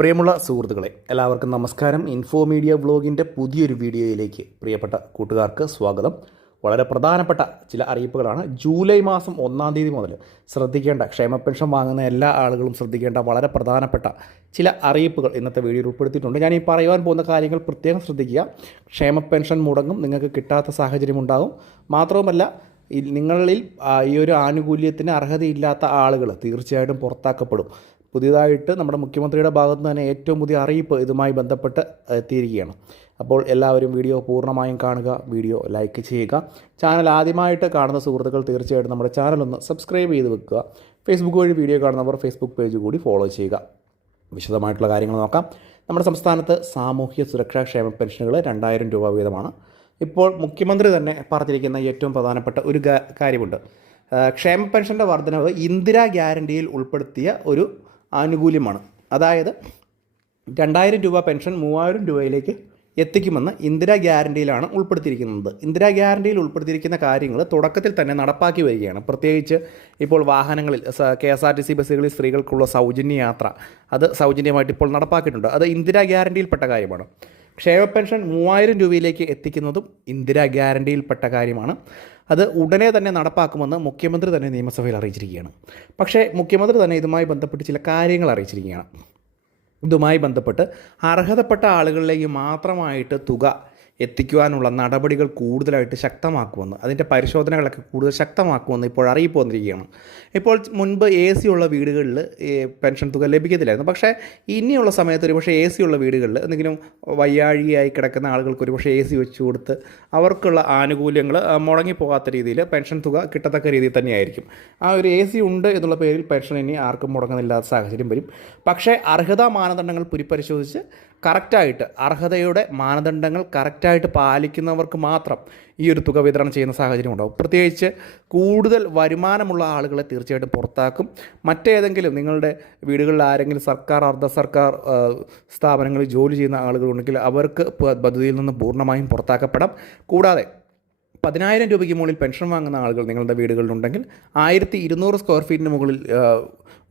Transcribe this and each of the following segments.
പ്രിയമുള്ള സുഹൃത്തുക്കളെ, എല്ലാവർക്കും നമസ്കാരം. ഇൻഫോ മീഡിയ വ്ലോഗിൻ്റെ പുതിയൊരു വീഡിയോയിലേക്ക് പ്രിയപ്പെട്ട കൂട്ടുകാർക്ക് സ്വാഗതം. വളരെ പ്രധാനപ്പെട്ട ചില അറിയിപ്പുകളാണ്. ജൂലൈ മാസം 1-ാം തീയതി മുതൽ ശ്രദ്ധിക്കേണ്ട, ക്ഷേമ പെൻഷൻ വാങ്ങുന്ന എല്ലാ ആളുകളും ശ്രദ്ധിക്കേണ്ട വളരെ പ്രധാനപ്പെട്ട ചില അറിയിപ്പുകൾ ഇന്നത്തെ വീഡിയോയിൽ ഉൾപ്പെടുത്തിയിട്ടുണ്ട്. ഞാൻ ഈ പറയുവാൻ പോകുന്ന കാര്യങ്ങൾ പ്രത്യേകം ശ്രദ്ധിക്കുക. ക്ഷേമ പെൻഷൻ മുടങ്ങും, നിങ്ങൾക്ക് കിട്ടാത്ത സാഹചര്യം ഉണ്ടാകും. മാത്രവുമല്ല, നിങ്ങളിൽ ഈ ഒരു ആനുകൂല്യത്തിന് അർഹതയില്ലാത്ത ആളുകൾ തീർച്ചയായിട്ടും പുറത്താക്കപ്പെടും. പുതിയതായിട്ട് നമ്മുടെ മുഖ്യമന്ത്രിയുടെ ഭാഗത്ത് തന്നെ ഏറ്റവും പുതിയ അറിയിപ്പ് ഇതുമായി ബന്ധപ്പെട്ട് എത്തിയിരിക്കുകയാണ്. അപ്പോൾ എല്ലാവരും വീഡിയോ പൂർണ്ണമായും കാണുക, വീഡിയോ ലൈക്ക് ചെയ്യുക. ചാനൽ ആദ്യമായിട്ട് കാണുന്ന സുഹൃത്തുക്കൾ തീർച്ചയായിട്ടും നമ്മുടെ ചാനലൊന്ന് സബ്സ്ക്രൈബ് ചെയ്ത് വെക്കുക. ഫേസ്ബുക്ക് വഴി വീഡിയോ കാണുന്നവർ ഫേസ്ബുക്ക് പേജ് കൂടി ഫോളോ ചെയ്യുക. വിശദമായിട്ടുള്ള കാര്യങ്ങൾ നോക്കാം. നമ്മുടെ സംസ്ഥാനത്ത് സാമൂഹ്യ സുരക്ഷാ ക്ഷേമ പെൻഷനുകൾ 2000 രൂപ വീതമാണ്. ഇപ്പോൾ മുഖ്യമന്ത്രി തന്നെ പറഞ്ഞിരിക്കുന്ന ഏറ്റവും പ്രധാനപ്പെട്ട ഒരു കാര്യമുണ്ട്. ക്ഷേമ പെൻഷൻ്റെ വർധനവ് ഇന്ദിരാ ഗ്യാരണ്ടിയിൽ ഉൾപ്പെടുത്തിയ ഒരു ആനുകൂല്യമാണ്. അതായത് 2000 രൂപ പെൻഷൻ 3000 രൂപയിലേക്ക് എത്തിക്കുമെന്ന് ഇന്ദിരാ ഗ്യാരണ്ടിയിലാണ് ഉൾപ്പെടുത്തിയിരിക്കുന്നത്. ഇന്ദിരാ ഗ്യാരണ്ടിയിൽ ഉൾപ്പെടുത്തിയിരിക്കുന്ന കാര്യങ്ങൾ തുടക്കത്തിൽ തന്നെ നടപ്പാക്കി വരികയാണ്. പ്രത്യേകിച്ച് ഇപ്പോൾ വാഹനങ്ങളിൽ KSRTC ബസ്സുകളിൽ സ്ത്രീകൾക്കുള്ള സൗജന്യ യാത്ര അത് സൗജന്യമായിട്ട് ഇപ്പോൾ നടപ്പാക്കിയിട്ടുണ്ട്. അത് ഇന്ദിരാ ഗ്യാരണ്ടിയിൽപ്പെട്ട കാര്യമാണ്. ക്ഷേമ പെൻഷൻ 3000 രൂപയിലേക്ക് എത്തിക്കുന്നതും ഇന്ദിരാ ഗ്യാരണ്ടിയിൽപ്പെട്ട കാര്യമാണ്. അത് ഉടനെ തന്നെ നടപ്പാക്കുമെന്ന് മുഖ്യമന്ത്രി തന്നെ നിയമസഭയിൽ അറിയിച്ചിരിക്കുകയാണ്. പക്ഷേ മുഖ്യമന്ത്രി തന്നെ ഇതുമായി ബന്ധപ്പെട്ട് ചില കാര്യങ്ങൾ അറിയിച്ചിരിക്കുകയാണ്. ഇതുമായി ബന്ധപ്പെട്ട് അർഹതപ്പെട്ട ആളുകളിലേക്ക് മാത്രമായിട്ട് തുക എത്തിക്കുവാനുള്ള നടപടികൾ കൂടുതലായിട്ട് ശക്തമാക്കുമെന്ന്, അതിൻ്റെ പരിശോധനകളൊക്കെ കൂടുതൽ ശക്തമാക്കുമെന്ന് ഇപ്പോൾ അറിയിപ്പ് വന്നിരിക്കുകയാണ്. ഇപ്പോൾ മുൻപ് AC ഉള്ള വീടുകളിൽ പെൻഷൻ തുക ലഭിക്കത്തില്ലായിരുന്നു. പക്ഷേ ഇനിയുള്ള സമയത്ത് ഒരുപക്ഷെ AC ഉള്ള വീടുകളിൽ എന്തെങ്കിലും വയ്യാഴികയായി കിടക്കുന്ന ആളുകൾക്ക് ഒരുപക്ഷെ AC വെച്ച് കൊടുത്ത് അവർക്കുള്ള ആനുകൂല്യങ്ങൾ മുടങ്ങിപ്പോകാത്ത രീതിയിൽ പെൻഷൻ തുക കിട്ടത്തക്ക രീതിയിൽ തന്നെയായിരിക്കും. ആ ഒരു AC ഉണ്ട് എന്നുള്ള പേരിൽ പെൻഷൻ ഇനി ആർക്കും മുടങ്ങുന്നില്ലാത്ത സാഹചര്യം വരും. പക്ഷേ അർഹതാ മാനദണ്ഡങ്ങൾ പുനഃപരിശോധിച്ച് കറക്റ്റായിട്ട് അർഹതയുടെ മാനദണ്ഡങ്ങൾ കറക്റ്റായിട്ട് പാലിക്കുന്നവർക്ക് മാത്രം ഈ ഒരു തുക വിതരണം ചെയ്യുന്ന സാഹചര്യം ഉണ്ടാകും. പ്രത്യേകിച്ച് കൂടുതൽ വരുമാനമുള്ള ആളുകളെ തീർച്ചയായിട്ടും പുറത്താക്കും. മറ്റേതെങ്കിലും നിങ്ങളുടെ വീടുകളിൽ ആരെങ്കിലും സർക്കാർ അർദ്ധ സർക്കാർ സ്ഥാപനങ്ങളിൽ ജോലി ചെയ്യുന്ന ആളുകളുണ്ടെങ്കിൽ അവർക്ക് പദ്ധതിയിൽ നിന്ന് പൂർണ്ണമായും പുറത്താക്കപ്പെടാം. കൂടാതെ 10,000 രൂപയ്ക്ക് മുകളിൽ പെൻഷൻ വാങ്ങുന്ന ആളുകൾ നിങ്ങളുടെ വീടുകളിലുണ്ടെങ്കിൽ 1200 സ്ക്വയർ ഫീറ്റിന് മുകളിൽ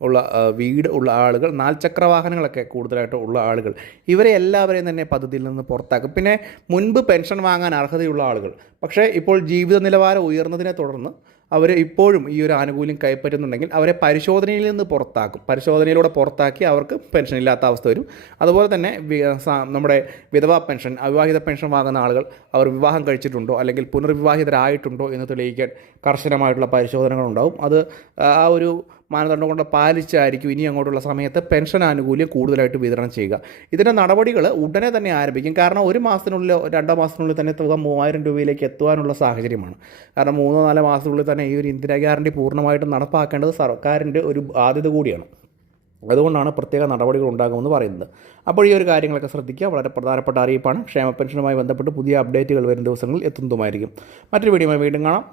ഉള്ള വീട് ഉള്ള ആളുകൾ, 4 ചക്ര വാഹനങ്ങളൊക്കെ കൂടുതലായിട്ട് ഉള്ള ആളുകൾ, ഇവരെ എല്ലാവരെയും തന്നെ പദ്ധതിയിൽ നിന്ന് പുറത്താക്കും. പിന്നെ മുൻപ് പെൻഷൻ വാങ്ങാൻ അർഹതയുള്ള ആളുകൾ, പക്ഷേ ഇപ്പോൾ ജീവിത നിലവാരം ഉയർന്നതിനെ തുടർന്ന് അവർ ഇപ്പോഴും ഈ ഒരു ആനുകൂല്യം കൈപ്പറ്റുന്നുണ്ടെങ്കിൽ അവരെ പരിശോധനയിൽ നിന്ന് പുറത്താക്കും. പരിശോധനയിലൂടെ പുറത്താക്കി അവർക്ക് പെൻഷൻ ഇല്ലാത്ത അവസ്ഥ വരും. അതുപോലെ തന്നെ നമ്മുടെ വിധവാ പെൻഷൻ, അവിവാഹിത പെൻഷൻ വാങ്ങുന്ന ആളുകൾ അവർ വിവാഹം കഴിച്ചിട്ടുണ്ടോ അല്ലെങ്കിൽ പുനർവിവാഹിതരായിട്ടുണ്ടോ എന്ന് തെളിയിക്കാൻ കർശനമായിട്ടുള്ള പരിശോധനകളുണ്ടാവും. അത് ആ ഒരു മാനദണ്ഡം കൊണ്ട് പാലിച്ചായിരിക്കും ഇനി അങ്ങോട്ടുള്ള സമയത്ത് പെൻഷൻ ആനുകൂല്യം കൂടുതലായിട്ട് വിതരണം ചെയ്യുക. ഇതിൻ്റെ നടപടികൾ ഉടനെ തന്നെ ആരംഭിക്കും. കാരണം 1 മാസത്തിനുള്ളിൽ 2 മാസത്തിനുള്ളിൽ തന്നെ തുക 3000 രൂപയിലേക്ക് എത്തുവാനുള്ള സാഹചര്യമാണ്. കാരണം 3-4 മാസത്തിനുള്ളിൽ തന്നെ ഈ ഒരു ഇന്ദിരാ ഗ്യാരണ്ടി പൂർണ്ണമായിട്ടും നടപ്പാക്കേണ്ടത് സർക്കാരിൻ്റെ ഒരു ബാധ്യത കൂടിയാണ്. അതുകൊണ്ടാണ് പ്രത്യേക നടപടികൾ ഉണ്ടാകുമെന്ന് പറയുന്നത്. അപ്പോൾ ഈ ഒരു കാര്യങ്ങളൊക്കെ ശ്രദ്ധിക്കുക. വളരെ പ്രധാനപ്പെട്ട അറിയിപ്പാണ്. ക്ഷേമ പെൻഷനുമായി ബന്ധപ്പെട്ട് പുതിയ അപ്ഡേറ്റുകൾ വരും ദിവസങ്ങളിൽ എത്തുന്നതുമായിരിക്കും. മറ്റൊരു വീഡിയോയുമായി വീണ്ടും കാണാം.